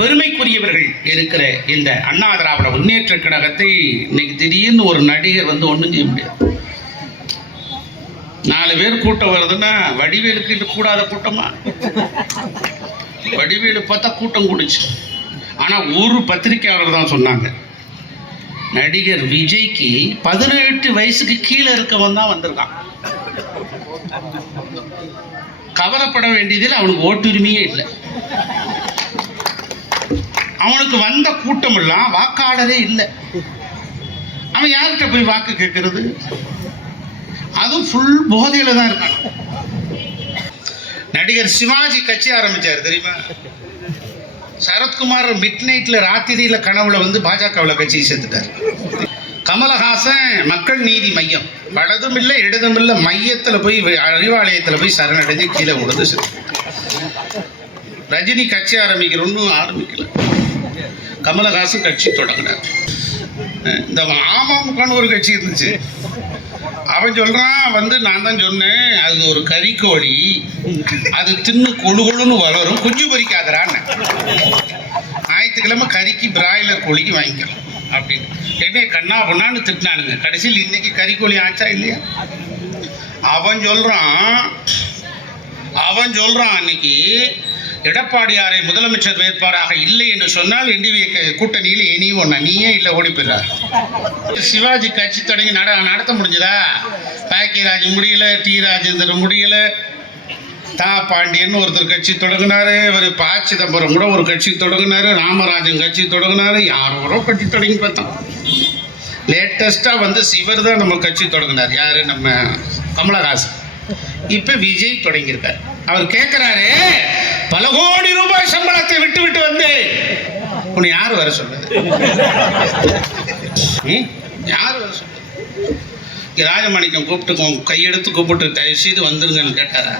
பெருமைக்குரியவர்கள் இருக்கிற இந்த அண்ணா திராவிட முன்னேற்ற கழகத்தை இன்னைக்கு திடீர்னு ஒரு நடிகர் வந்து ஒன்றும் செய்ய முடியாது. 4 பேர் கூட்டம் வருதுன்னா வடிவேலுக்கு இது கூடாத கூட்டமா? வடிவேலு பார்த்தா கூட்டம் கூடுச்சு. ஆனால் ஒரு பத்திரிகையாளர் தான் சொன்னாங்க, நடிகர் விஜய்க்கு 18 வயசுக்கு கீழே இருக்கவன் தான் வந்திருக்கான். கவலைப்பட வேண்டியதில் அவனுக்கு ஓட்டுரிமையே இல்லை. அவனுக்கு வந்த கூட்டம் எல்லாம் வாக்காளரே இல்லை. அவன் யார்கிட்ட போய் வாக்கு கேட்கறது? அதுவும் ஃபுல் போதையில தான் இருக்கான். நடிகர் சிவாஜி கட்சி ஆரம்பிச்சார் தெரியுமா? சரத்குமார் மிட் நைட்ல ராத்திரியில கனவுல வந்து பாஜகவில் கட்சியை சேர்த்துட்டார். கமலஹாசன் மக்கள் நீதி மையம், வலதும் இல்லை இடதும் இல்லை மையத்தில் போய் அறிவாலயத்தில் போய் சரணடைஞ்சு கீழே விழுந்து ரஜினி கட்சி ஆரம்பிக்கிறோன்னு ஆரம்பிக்கல, கமலஹாசன் கட்சி தொடங்கினார். இந்த அமமுகன்னு ஒரு கட்சி இருந்துச்சு. அவன் சொல்றான் வந்து நான் தான் சொன்னேன், அது ஒரு கறிக்கோழி, அது தின்னு கொழு கொழுன்னு வளரும், குஞ்சு பொறிக்காதரான்னு. ஞாயிற்றுக்கிழமை கறிக்கு பிராய்லர் கோழிக்கு வாங்கிக்கலாம் அப்படின்னு என்ன கண்ணா பொண்ணான்னு திட்டினானுங்க. கடைசியில் இன்னைக்கு கறிக்கோழி ஆச்சா இல்லையா? அவன் சொல்றான் அன்னைக்கு எடப்பாடியாரை முதலமைச்சர் வேட்பாளராக இல்லை என்று சொன்னால் என்டிஏ கூட்டணியில் இனியும் ஒண்ணா நீயே இல்லை ஓடி போயிடுறார். சிவாஜி கட்சி தொடங்கி நடத்த முடிஞ்சதா? பாக்கியராஜ் முடியல, டி ராஜேந்திரன் முடியல, தா பாண்டியன் ஒருத்தர் கட்சி தொடங்கினாரு, இவர் ப சிதம்பரம் கூட ஒரு கட்சி தொடங்கினாரு, ராமராஜன் கட்சி தொடங்கினாரு, யாரோ கட்சி தொடங்கி பார்த்தோம். லேட்டஸ்டா வந்து சிவர் தான் நம்ம கட்சி தொடங்கினார். யாரு? நம்ம கமலஹாசன். இப்ப விஜய் தொடங்கியிருக்கார். அவர் கேட்கிறாரு, பல கோடி ரூபாய் சம்பளத்தை விட்டு விட்டு வந்து உன்னை யார் வர சொன்னது? யார் வர சொன்னது? ராஜமாணிக்கம் கூப்பிட்டு கையெடுத்து கூப்பிட்டு தயவு செய்து வந்துருங்கன்னு கேட்டாரா?